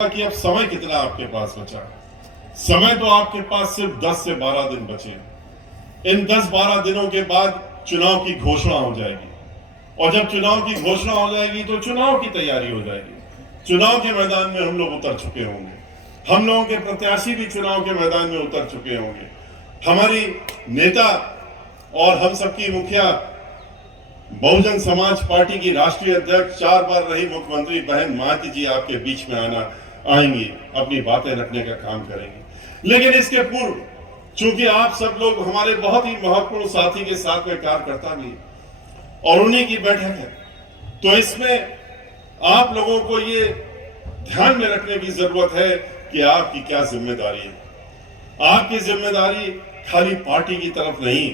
कि अब समय कितना आपके पास बचा। समय तो आपके पास सिर्फ 10 से 12 दिन बचे। इन 10-12 दिनों के बाद चुनाव की घोषणा हो जाएगी और जब चुनाव की घोषणा हो जाएगी तो चुनाव की तैयारी हो जाएगी। चुनाव के मैदान में हम लोग उतर चुके होंगे, हम लोगों के प्रत्याशी भी चुनाव के मैदान में उतर चुके होंगे। हमारी नेता और हम सबकी मुखिया बहुजन समाज पार्टी की राष्ट्रीय अध्यक्ष 4 बार रही मुख्यमंत्री बहन मायावती जी आपके बीच में आएंगी, अपनी बातें रखने का काम करेंगी। लेकिन इसके पूर्व चूंकि आप सब लोग हमारे बहुत ही महत्वपूर्ण साथी के साथ में कार्यकर्ता भी और उन्हीं की बैठक है, तो इसमें आप लोगों को ये ध्यान में रखने की जरूरत है कि आपकी क्या जिम्मेदारी है। आपकी जिम्मेदारी खाली पार्टी की तरफ नहीं,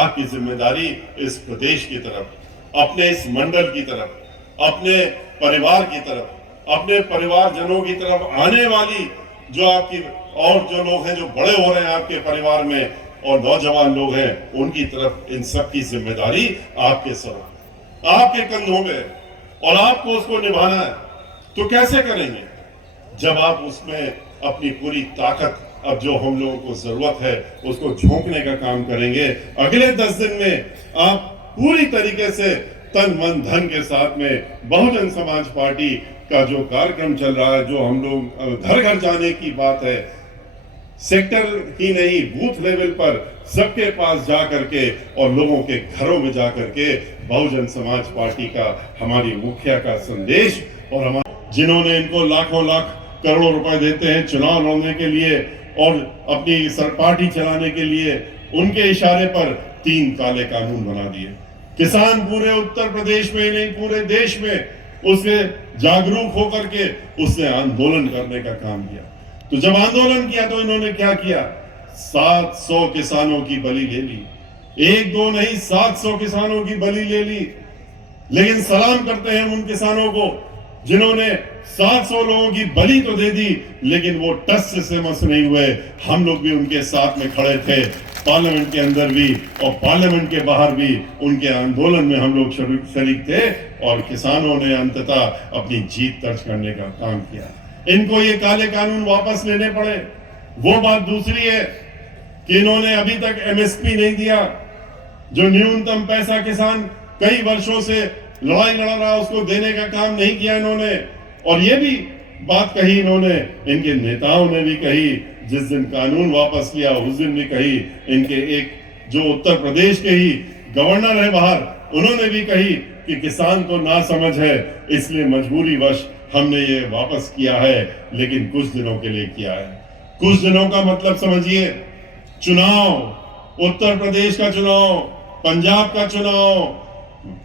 आपकी जिम्मेदारी इस प्रदेश की तरफ, अपने इस मंडल की तरफ, अपने परिवार की तरफ, अपने परिवारजनों की तरफ, आने वाली जो आपकी और जो लोग हैं जो बड़े हो रहे हैं आपके परिवार में और नौजवान लोग हैं उनकी तरफ, इन सब की जिम्मेदारी आपके सर, आपके कंधों में और आपको उसको निभाना है। तो कैसे करेंगे? जब आप उसमें अपनी पूरी ताकत, अब जो हम लोगों को जरूरत है उसको झोंकने का काम करेंगे। अगले 10 दिन में आप पूरी तरीके से तन मन धन के साथ में बहुजन समाज पार्टी का जो कार्यक्रम चल रहा है, जो हम लोग घर घर जाने की बात है, सेक्टर ही नहीं बूथ लेवल पर सबके पास जा करके और लोगों के घरों में जा करके बहुजन समाज पार्टी का, हमारी मुखिया का संदेश और हमारे जिन्होंने इनको लाखों लाख करोड़ों रुपए देते हैं चुनाव लड़ने के लिए और अपनी पार्टी चलाने के लिए, उनके इशारे पर 3 काले कानून बना दिए। किसान पूरे उत्तर प्रदेश में ही नहीं पूरे देश में उससे जागरूक होकर के उसने आंदोलन करने का काम किया। तो जब आंदोलन किया तो इन्होंने क्या किया? 700 किसानों की बलि ले ली। 1-2 नहीं, 700 किसानों की बलि ले ली। लेकिन सलाम करते हैं उन किसानों को जिन्होंने 700 लोगों की बलि तो दे दी लेकिन वो टस से मस नहीं हुए। हम लोग भी उनके साथ में खड़े थे, पार्लियामेंट के अंदर भी और पार्लियामेंट के बाहर भी उनके आंदोलन में हम लोग शरीक थे और किसानों ने अंततः अपनी जीत दर्ज करने का काम किया। इनको ये काले कानून वापस लेने पड़े। वो बात दूसरी है कि इन्होंने अभी तक एमएसपी नहीं दिया, जो न्यूनतम पैसा किसान कई वर्षों से लड़ाई लड़ रहा उसको देने का काम नहीं किया इन्होंने। और ये भी बात कही इन्होंने, इनके नेताओं ने भी कही, जिस दिन कानून वापस किया उस दिन भी कही। इनके एक जो उत्तर प्रदेश के ही गवर्नर है बाहर, उन्होंने भी कही कि किसान तो ना समझ है इसलिए मजबूरी वश हमने ये वापस किया है, लेकिन कुछ दिनों के लिए किया है। कुछ दिनों का मतलब समझिए, चुनाव, उत्तर प्रदेश का चुनाव, पंजाब का चुनाव,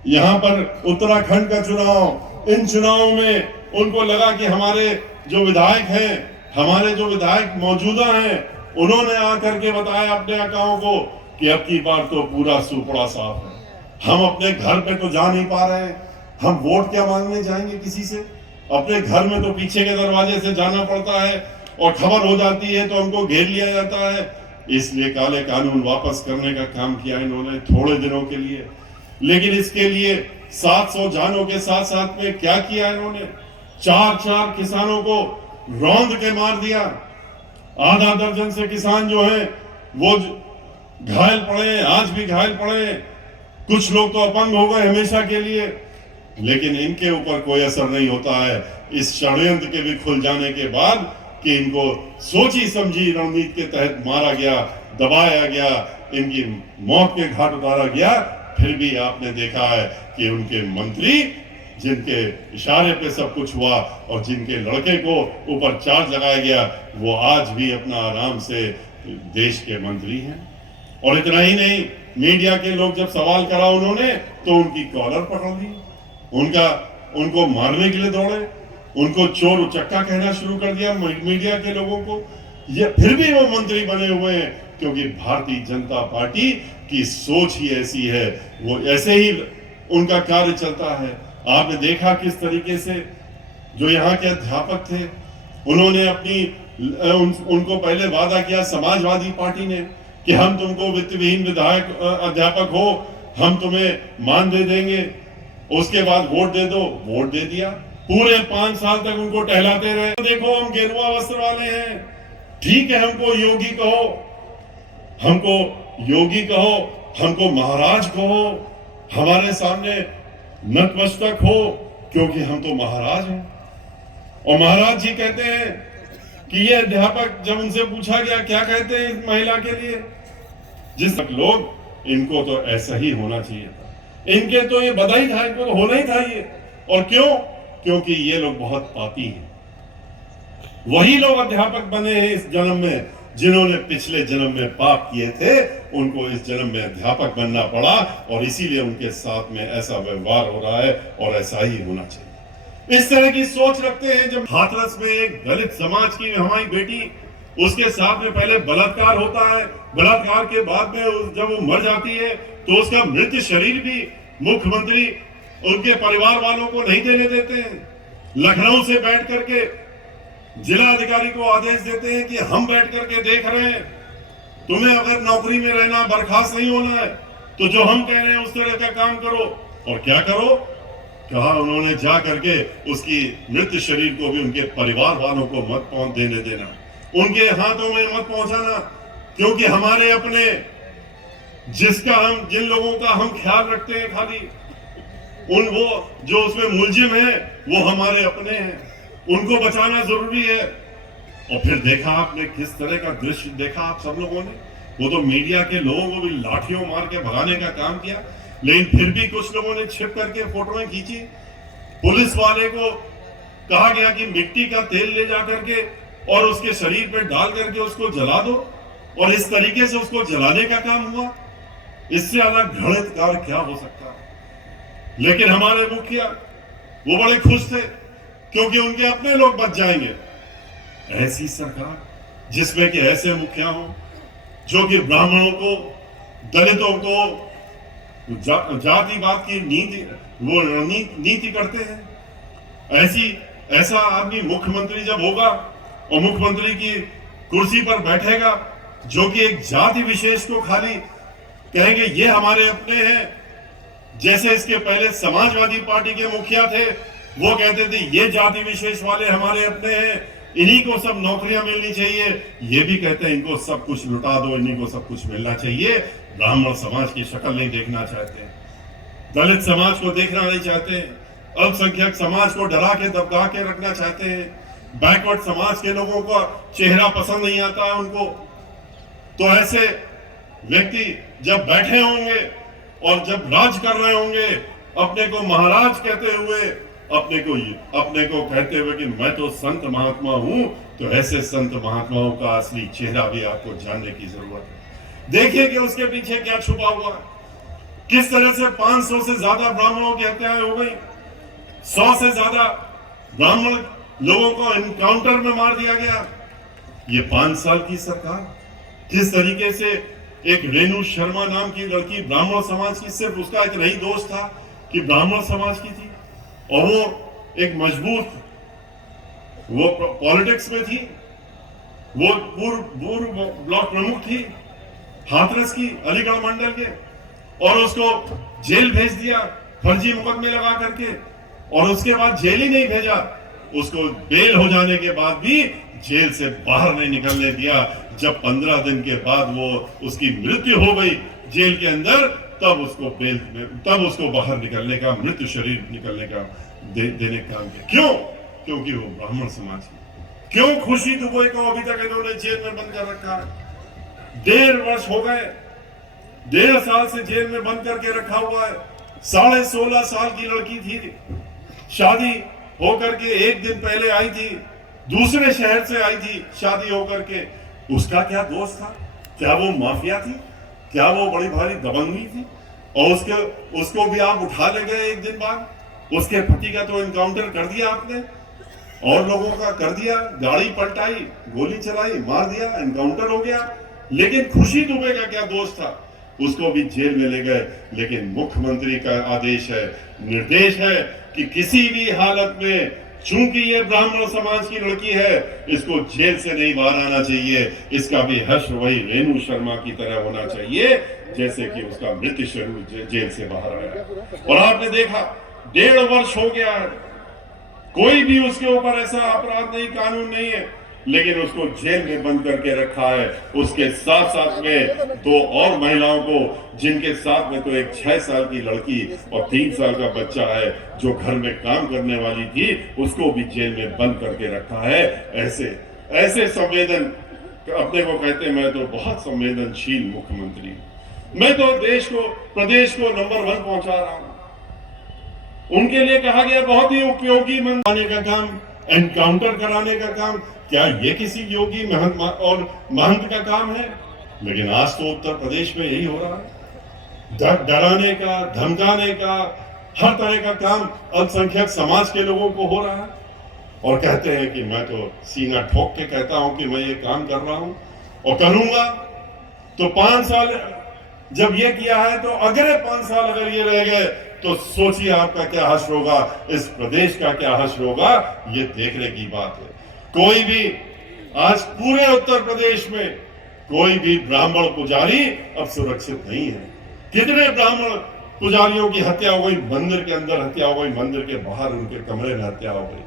यहां पर उत्तराखंड का चुनाव, इन चुनावों में उनको लगा कि हमारे जो विधायक हैं, हमारे जो विधायक मौजूदा हैं, उन्होंने आकर के बताया अपने नेताओं को कि अब की बार तो पूरा सुपड़ा साफ है, हम अपने घर पे तो जा नहीं पा रहे हैं, हम वोट क्या मांगने जाएंगे किसी से? अपने घर में तो पीछे के दरवाजे से जाना पड़ता है और खबर हो जाती है तो हमको घेर लिया जाता है। इसलिए काले कानून वापस करने का काम किया इन्होंने थोड़े दिनों के लिए। लेकिन इसके लिए 700 जानों के साथ साथ में क्या किया इन्होंने? 4 किसानों को रौंद के मार दिया। आधा दर्जन से किसान जो हैं वो घायल पड़े, आज भी घायल पड़े। कुछ लोग तो अपंग हो गए हमेशा के लिए। लेकिन इनके ऊपर कोई असर नहीं होता है इस षड्यंत्र के भी खुल जाने के बाद कि इनको सोची समझी रणनीति के तहत मारा गया, दबाया गया, इनकी मौत के घाट उतारा गया। फिर भी आपने देखा है कि उनके मंत्री, जिनके इशारे पे सब कुछ हुआ और जिनके लड़के को ऊपर चार्ज लगाया गया, वो आज भी अपना आराम से देश के मंत्री हैं। और इतना ही नहीं, मीडिया के लोग जब सवाल करा उन्होंने तो उनकी कॉलर पकड़ ली, उनको मारने के लिए दौड़े, उनको चोर उचक्का कहना शुरू कर दिया मीडिया के लोगों को। ये फिर भी वो मंत्री बने हुए हैं क्योंकि भारतीय जनता पार्टी की सोच ही ऐसी है, वो ऐसे ही उनका कार्य चलता है। आपने देखा किस तरीके से जो यहाँ के अध्यापक थे, उन्होंने उनको पहले वादा किया समाजवादी पार्टी ने कि हम तुमको वित्त विहीन विधायक अध्यापक हो, हम तुम्हें मान दे देंगे, उसके बाद वोट दे दो। वोट दे दिया, पूरे 5 साल तक उनको टहलाते रहे। देखो हम गेरुआ वस्त्र वाले हैं, ठीक है, हमको योगी कहो, हमको योगी कहो, हमको महाराज कहो, हमारे सामने नतमस्तक हो, क्योंकि हम तो महाराज हैं। और महाराज जी कहते हैं कि ये अध्यापक, जब उनसे पूछा गया क्या कहते हैं इस महिला के लिए, जिस तक लोग, इनको तो ऐसा ही होना चाहिए था, इनके तो ये बधाई था, इनको तो होना ही था ये। और क्यों? क्योंकि ये लोग बहुत पापी हैं। वही लोग अध्यापक बने हैं इस जन्म में, जिन्होंने पिछले जन्म में पाप किए थे, उनको इस जन्म में अध्यापक बनना पड़ा, और इसीलिए उनके साथ में ऐसा व्यवहार हो रहा है, और ऐसा ही होना चाहिए। इस तरह की सोच रखते हैं। जब हाथरस में एक दलित समाज की हमारी बेटी, उसके साथ में पहले बलात्कार होता है, बलात्कार के बाद में जब वो मर जाती है, तो उसका मृत शरीर भी मुख्यमंत्री उनके परिवार वालों को नहीं देने देते हैं। लखनऊ से बैठ करके जिला अधिकारी को आदेश देते हैं कि हम बैठ करके देख रहे हैं, तुम्हें अगर नौकरी में रहना, बर्खास्त नहीं होना है, तो जो हम कह रहे हैं उस तरह का काम करो। और क्या करो? कहा उन्होंने जा करके उसकी मृत शरीर को भी उनके परिवार वालों को मत देने देना, उनके हाथों में मत पहुंचाना, क्योंकि हमारे अपने, जिन लोगों का हम ख्याल रखते हैं, खाली वो जो उसमें मुलजिम है वो हमारे अपने हैं, उनको बचाना जरूरी है। और फिर देखा आपने किस तरह का दृश्य देखा आप सब लोगों ने, वो तो मीडिया के लोगों को भी लाठियों मार के भगाने का काम किया, लेकिन फिर भी कुछ लोगों ने छिप करके फोटोएं खींची। पुलिस वाले को कहा गया कि मिट्टी का तेल ले जा करके और उसके शरीर पर डाल करके उसको जला दो, और इस तरीके से उसको जलाने का काम हुआ। इससे अलग घृणित कार्य क्या हो सकता है? लेकिन हमारे मुखिया वो बड़े खुश थे, क्योंकि उनके अपने लोग बच जाएंगे। ऐसी सरकार जिसमें कि ऐसे मुखिया हो जो कि ब्राह्मणों को, दलितों को जातिवाद की नीति करते हैं, ऐसा आदमी मुख्यमंत्री जब होगा और मुख्यमंत्री की कुर्सी पर बैठेगा, जो कि एक जाति विशेष को खाली कहेंगे ये हमारे अपने हैं, जैसे इसके पहले समाजवादी पार्टी के मुखिया थे, वो कहते थे ये जाति विशेष वाले हमारे अपने हैं, इन्हीं को सब नौकरियां मिलनी चाहिए। ये भी कहते हैं इनको सब कुछ लुटा दो, इन्हीं को सब कुछ मिलना चाहिए। ब्राह्मण समाज की शक्ल नहीं देखना चाहते, दलित समाज को देखना नहीं चाहते, अल्पसंख्यक समाज को डरा के दबका के रखना चाहते हैं, बैकवर्ड समाज के लोगों का चेहरा पसंद नहीं आता है उनको। तो ऐसे व्यक्ति जब बैठे होंगे और जब राज कर रहे होंगे, अपने को महाराज कहते हुए, अपने को कहते हुए कि मैं तो संत महात्मा हूं, तो ऐसे संत महात्माओं का असली चेहरा भी आपको जानने की जरूरत है। देखिए कि उसके पीछे क्या छुपा हुआ, किस तरह से 500 से ज्यादा ब्राह्मणों की हत्याएं हो गई, 100 से ज्यादा ब्राह्मण लोगों को एनकाउंटर में मार दिया गया। ये 5 साल की सरकार किस तरीके से, एक रेणु शर्मा नाम की लड़की ब्राह्मण समाज की, सिर्फ उसका इतना ही दोष था कि ब्राह्मण समाज की थी, और वो एक मजबूत, वो पॉलिटिक्स में थी, वो पूर्व ब्लॉक प्रमुख थी हाथरस की, अलीगढ़ मंडल के, और उसको जेल भेज दिया फर्जी मुकदमे लगा करके, और उसके बाद जेल ही नहीं भेजा, उसको बेल हो जाने के बाद भी जेल से बाहर नहीं निकलने दिया। जब 15 दिन के बाद वो उसकी मृत्यु हो गई जेल के अंदर, तब उसको बाहर निकलने का, मृत्यु शरीर निकलने का देने का काम किया। क्यों? क्योंकि वो ब्राह्मण समाज की। क्यों खुशी दुबे को अभी तक इन्होंने जेल में बंद कर रखा है? 1.5 वर्ष हो गए, 1.5 साल से जेल में बंद करके रखा हुआ है। 16.5 साल की लड़की थी, शादी होकर के 1 दिन पहले आई थी, दूसरे शहर से आई थी शादी होकर के। उसका क्या दोष था? क्या वो माफिया थी? क्या वो बड़ी भारी दबंगी थी? और उसको भी आप उठा ले गए 1 दिन बाद। उसके पति का तो एनकाउंटर कर दिया आपने, और लोगों का कर दिया, गाड़ी पलटाई, गोली चलाई, मार दिया, एनकाउंटर हो गया। लेकिन खुशी दुबे का क्या दोष था? उसको भी जेल में ले गए। लेकिन मुख्यमंत्री का आदेश है, निर्देश है कि किसी भी हालत में, चूंकि ये ब्राह्मण समाज की लड़की है, इसको जेल से नहीं बाहर आना चाहिए। इसका भी हश्र वही रेणु शर्मा की तरह होना चाहिए, जैसे कि उसका मृत्यु शरीर जेल से बाहर आया। और आपने देखा 1.5 वर्ष हो गया है, कोई भी उसके ऊपर ऐसा अपराध नहीं, कानून नहीं है, लेकिन उसको जेल में बंद करके रखा है। उसके साथ साथ में 2 और महिलाओं को, जिनके साथ में तो एक 6 साल की लड़की और 3 साल का बच्चा है जो घर में काम करने वाली थी, उसको भी जेल में बंद करके रखा है। ऐसे ऐसे संवेदन अपने को कहते, मैं तो बहुत संवेदनशील मुख्यमंत्री, मैं तो देश को, प्रदेश को नंबर 1 पहुंचा रहा हूं। उनके लिए कहा गया बहुत ही उपयोगी बनाने का काम, एनकाउंटर कराने का काम, क्या ये किसी योगी महंत और महंत का काम है? लेकिन आज तो उत्तर प्रदेश में यही हो रहा है, डराने का, धमकाने का, हर तरह का काम अल्पसंख्यक समाज के लोगों को हो रहा है। और कहते हैं कि मैं तो सीना ठोक के कहता हूं कि मैं ये काम कर रहा हूं और करूंगा। तो 5 साल जब ये किया है, तो अगले 5 साल अगर ये रह गए तो सोचिए आपका क्या हश्र होगा, इस प्रदेश का क्या हश्र होगा, ये देखने की बात है। कोई भी आज पूरे उत्तर प्रदेश में कोई भी ब्राह्मण पुजारी अब सुरक्षित नहीं है। कितने ब्राह्मण पुजारियों की हत्या हो गई, मंदिर के अंदर हत्या हो गई, मंदिर के बाहर उनके कमरे में हत्या हो गई।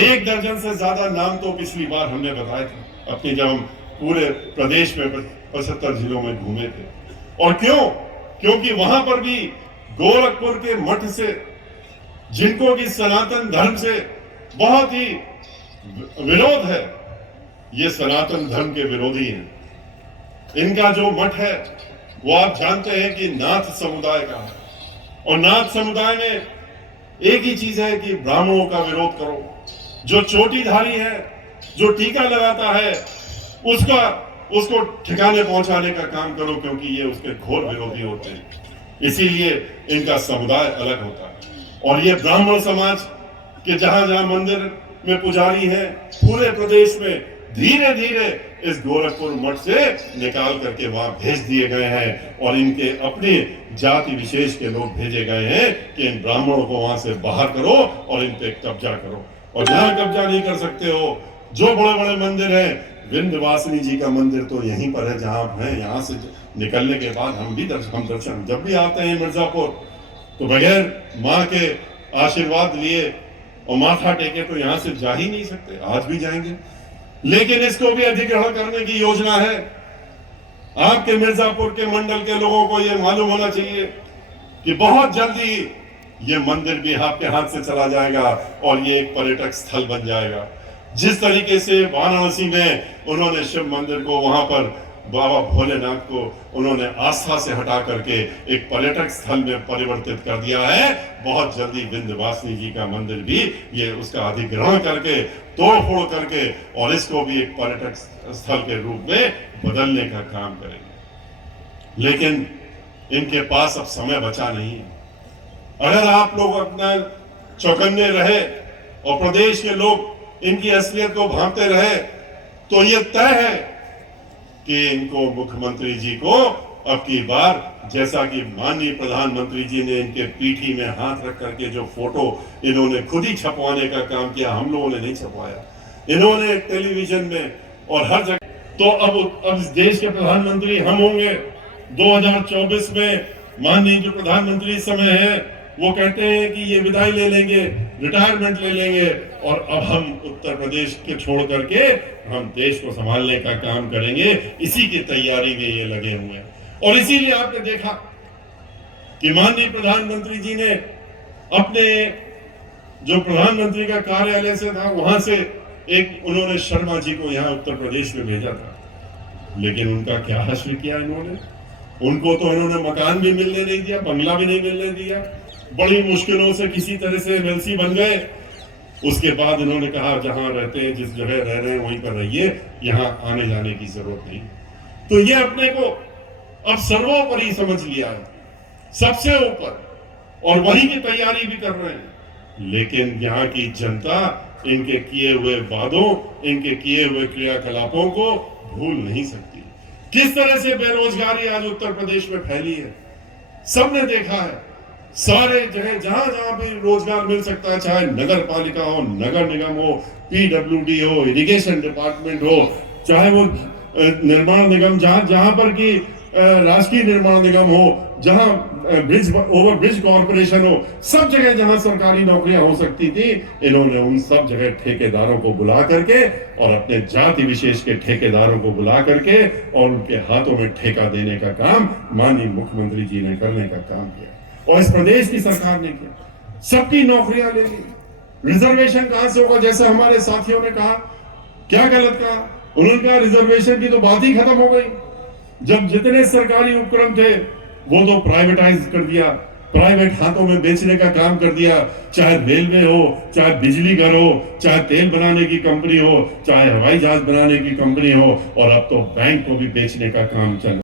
1 दर्जन से ज्यादा नाम तो पिछली बार हमने बताए थे अपनी, जब हम पूरे प्रदेश में 75 जिलों में घूमे थे। और क्यों? क्योंकि वहां पर भी गोरखपुर के मठ से, जिनको की सनातन धर्म से बहुत ही विरोध है, ये सनातन धर्म के विरोधी हैं। इनका जो मठ है वो आप जानते हैं कि नाथ समुदाय का है, और नाथ समुदाय में एक ही चीज है कि ब्राह्मणों का विरोध करो। जो चोटीधारी है, जो टीका लगाता है, उसको ठिकाने पहुंचाने का काम करो, क्योंकि ये उसके घोर विरोधी होते हैं। इसीलिए इनका समुदाय अलग होता है। और ये ब्राह्मण समाज के जहां जहां मंदिर में पुजारी हैं, पूरे प्रदेश में धीरे धीरे इस गोरखपुर मठ से निकाल करके वहां भेज दिए गए हैं, और इनके अपने जाति विशेष के लोग भेजे गए हैं कि इन ब्राह्मणों को वहां से बाहर करो और इन पे कब्जा करो। और जहां कब्जा नहीं कर सकते हो, जो बड़े बड़े मंदिर हैं, विंध्यवासिनी जी का मंदिर तो यहीं पर है जहां आप हैं। यहां से निकलने के बाद हम दर्शन जब भी आते हैं मिर्जापुर, तो बगैर माँ के आशीर्वाद लिए और माथा टेके तो यहां से जा ही नहीं सकते। आज भी जाएंगे, लेकिन इसको भी अधिग्रहण करने की योजना है। आपके मिर्जापुर के मंडल के लोगों को यह मालूम होना चाहिए कि बहुत जल्दी ये मंदिर भी आपके हाथ से चला जाएगा और ये एक पर्यटक स्थल बन जाएगा। जिस तरीके से वाराणसी में उन्होंने शिव मंदिर को, वहां पर बाबा भोलेनाथ को उन्होंने आस्था से हटा करके एक पर्यटक स्थल में परिवर्तित कर दिया है, बहुत जल्दी विंध्यवासिनी जी का मंदिर भी ये उसका अधिग्रहण करके, तोड़फोड़ करके, और इसको भी एक पर्यटक स्थल के रूप में बदलने का काम करेंगे। लेकिन इनके पास अब समय बचा नहीं है। अगर आप लोग अपना चौकन्ने रहे और प्रदेश के लोग इनकी असलियत को भांपते रहे, तो ये तय है कि इनको, मुख्यमंत्री जी को अब की बार, जैसा कि माननीय प्रधानमंत्री जी ने इनके पीठी में हाथ रख करके जो फोटो इन्होंने खुद ही छपवाने का काम किया, हम लोगों ने नहीं छपवाया, इन्होंने टेलीविजन में और हर जगह। तो अब इस देश के प्रधानमंत्री हम होंगे 2024 में। माननीय जो प्रधानमंत्री इस समय है वो कहते हैं कि ये विदाई ले लेंगे, रिटायरमेंट ले लेंगे, और अब हम उत्तर प्रदेश के छोड़ करके हम देश को संभालने का काम करेंगे। इसी की तैयारी में ये लगे हुए हैं। और इसीलिए आपने देखा कि माननीय प्रधानमंत्री जी ने अपने जो प्रधानमंत्री का कार्यालय से था, वहां से एक उन्होंने शर्मा जी को यहाँ उत्तर प्रदेश में भेजा था। लेकिन उनका क्या हश्र किया इन्होंने? उनको तो इन्होंने मकान भी मिलने नहीं दिया, बंगला भी नहीं मिलने दिया, बड़ी मुश्किलों से किसी तरह से एमएलसी बन गए। उसके बाद इन्होंने कहा जहां रहते हैं, जिस जगह रह रहे हैं वहीं पर रहिए, यहां आने जाने की जरूरत नहीं। तो ये अपने को अब सर्वोपरि समझ लिया है, सबसे ऊपर, और वही की तैयारी भी कर रहे हैं। लेकिन यहाँ की जनता इनके किए हुए वादों, इनके किए हुए क्रियाकलापों को भूल नहीं सकती। किस तरह से बेरोजगारी आज उत्तर प्रदेश में फैली है, सबने देखा है। सारे जगह जहां जहां भी रोजगार मिल सकता है, चाहे नगर पालिका हो, नगर निगम हो, पीडब्ल्यूडी हो, इरिगेशन डिपार्टमेंट हो, चाहे वो निर्माण निगम, जहां जहां पर कि राष्ट्रीय निर्माण निगम हो, जहां ब्रिज ओवर ब्रिज कॉर्पोरेशन हो, सब जगह जहां सरकारी नौकरियां हो सकती थी, इन्होंने उन सब जगह ठेकेदारों को बुला करके और अपने जाति विशेष के ठेकेदारों को बुला करके और उनके हाथों में ठेका देने का काम माननीय मुख्यमंत्री जी ने करने का काम किया और इस प्रदेश की सरकार ने किया। सबकी नौकरियां ले ली। रिजर्वेशन कहां से होगा, जैसे हमारे साथियों ने कहा, क्या गलत कहा उन्होंने कहा रिजर्वेशन की तो बात ही खत्म हो गई। जब जितने सरकारी उपक्रम थे वो तो प्राइवेटाइज कर दिया, प्राइवेट हाथों में बेचने का काम कर दिया, चाहे रेलवे हो, चाहे बिजली घर हो, चाहे तेल बनाने की कंपनी हो, चाहे हवाई जहाज बनाने की कंपनी हो, और अब तो बैंक को भी बेचने का काम चल